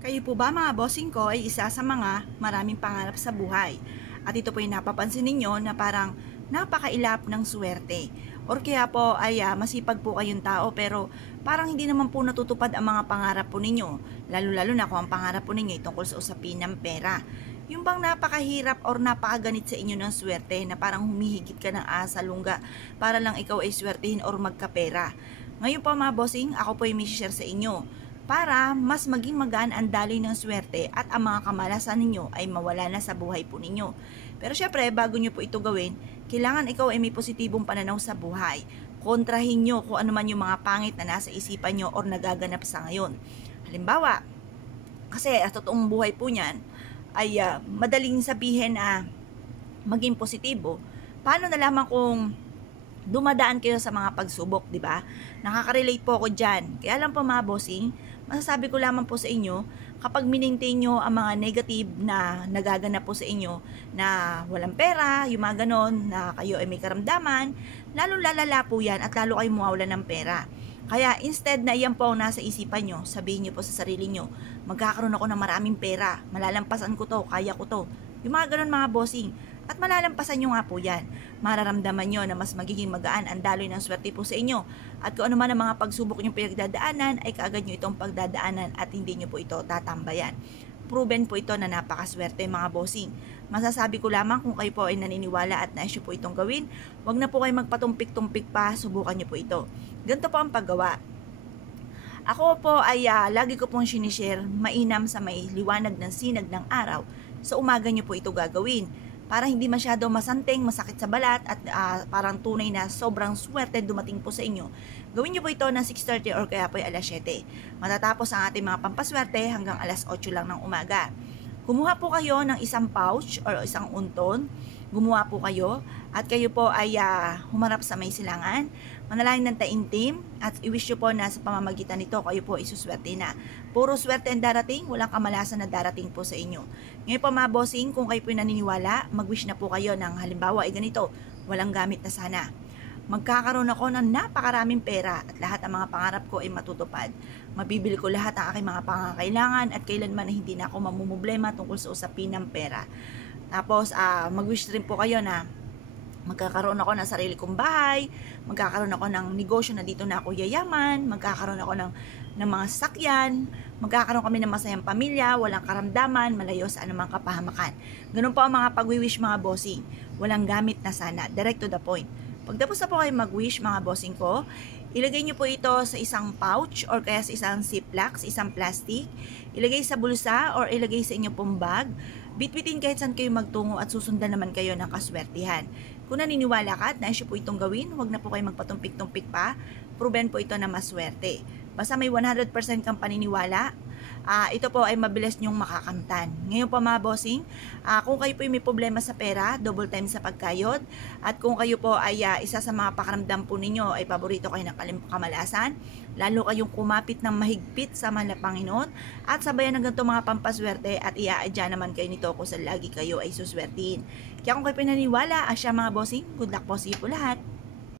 Kayo po ba mga bossing ko ay isa sa mga maraming pangarap sa buhay? At ito po yung napapansin ninyo na parang napakailap ng swerte. Or kaya po ay masipag po kayong tao pero parang hindi naman po natutupad ang mga pangarap po ninyo. Lalo-lalo na kung ang pangarap po ninyo ay tungkol sa usapin ng pera. Yung bang napakahirap or napakaganit sa inyo ng swerte na parang humihigit ka ng asa lungga para lang ikaw ay swertehin or magkapera. Ngayon po mga bossing, ako po yung may share sa inyo para mas maging magaan ang daloy ng swerte at ang mga kamalasan ninyo ay mawala na sa buhay po ninyo. Pero syempre, bago nyo po ito gawin, kailangan ikaw ay may positibong pananaw sa buhay. Kontrahin nyo kung ano man yung mga pangit na nasa isipan nyo or nagaganap sa ngayon. Halimbawa, kasi at totoong buhay po niyan, ay madaling sabihin na maging positibo. Paano nalaman kung dumadaan kayo sa mga pagsubok, di ba? Nakaka-relate po ako dyan. Kaya lang po mga bossing, masasabi ko lamang po sa inyo, kapag minintain nyo ang mga negative na nagaganap po sa inyo, na walang pera, yung mga ganon, na kayo ay may karamdaman, lalong lalala po yan at lalo kayo mawawalan ng pera. Kaya instead na iyan po ang nasa isipan nyo, sabihin nyo po sa sarili nyo, magkakaroon ako ng maraming pera, malalampasan ko to, kaya ko to. Yung mga ganon mga bossing. At malalampasan nyo nga po yan. Mararamdaman nyo na mas magiging magaan ang daloy ng swerte po sa inyo. At kung ano man ang mga pagsubok nyo pinagdadaanan, ay kaagad nyo itong pagdadaanan at hindi nyo po ito tatambayan. Proven po ito na napakaswerte mga bossing. Masasabi ko lamang kung kayo po ay naniniwala at nais po itong gawin, wag na po kayo magpatumpik-tumpik pa, subukan nyo po ito. Ganito po ang paggawa. Ako po ay lagi ko pong sinishare, mainam sa may liwanag ng sinag ng araw. Sa umaga nyo po ito gagawin para hindi masyado masanteng, masakit sa balat at parang tunay na sobrang swerte dumating po sa inyo. Gawin nyo po ito ng 6:30 or kaya po ay alas 7. Matatapos ang ating mga pampaswerte hanggang alas 8 lang ng umaga. Kumuha po kayo ng isang pouch or isang unton. Gumawa po kayo at kayo po ay humarap sa may silangan. Manalangin ng taimtim at i-wish nyo po na sa pamamagitan nito kayo po isuswerte na. Puro swerte ang darating, walang kamalasan na darating po sa inyo. Ngayon po mga bossing, kung kayo po naniniwala, mag-wish na po kayo ng halimbawa ay ganito, walang gamit na sana. Magkakaroon ako ng napakaraming pera at lahat ng mga pangarap ko ay matutupad. Mabibili ko lahat ang aking mga pangangailangan at kailanman na hindi na ako mamumblema tungkol sa usapin ng pera. Tapos, mag-wish rin po kayo na magkakaroon ako ng sarili kong bahay, magkakaroon ako ng negosyo na dito na ako yayaman, magkakaroon ako ng mga sasakyan, magkakaroon kami ng masayang pamilya, walang karamdaman, malayo sa anumang kapahamakan. Ganun po ang mga pag-wish mga bossing. Walang gamit na sana, direct to the point. Pagtapos na po kayo mag-wish mga bossing ko, ilagay nyo po ito sa isang pouch or kaya sa isang ziplock, sa isang plastic. Ilagay sa bulsa or ilagay sa inyo pong bag. Bitbitin kahit saan kayo magtungo at susundan naman kayo ng kaswertihan. Kung naniniwala ka at nais po itong gawin, huwag na po kayo magpatumpik-tumpik pa. Proven po ito na maswerte. Basta may 100% kang paniniwala, ito po ay mabilis nyong makakamtan. Ngayon po mga bossing, kung kayo po may problema sa pera, double time sa pagkayod, at kung kayo po ay isa sa mga pakaramdam po ninyo ay paborito kayo ng kamalasan, lalo kayong kumapit ng mahigpit sa mahal na Panginoon, at sabayan ng ganito mga pampaswerte at iaadya naman kayo nito kung sa lagi kayo ay suswertiin. Kaya kung kayo pinaniwala, siya mga bossing, good luck po sa iyo po lahat.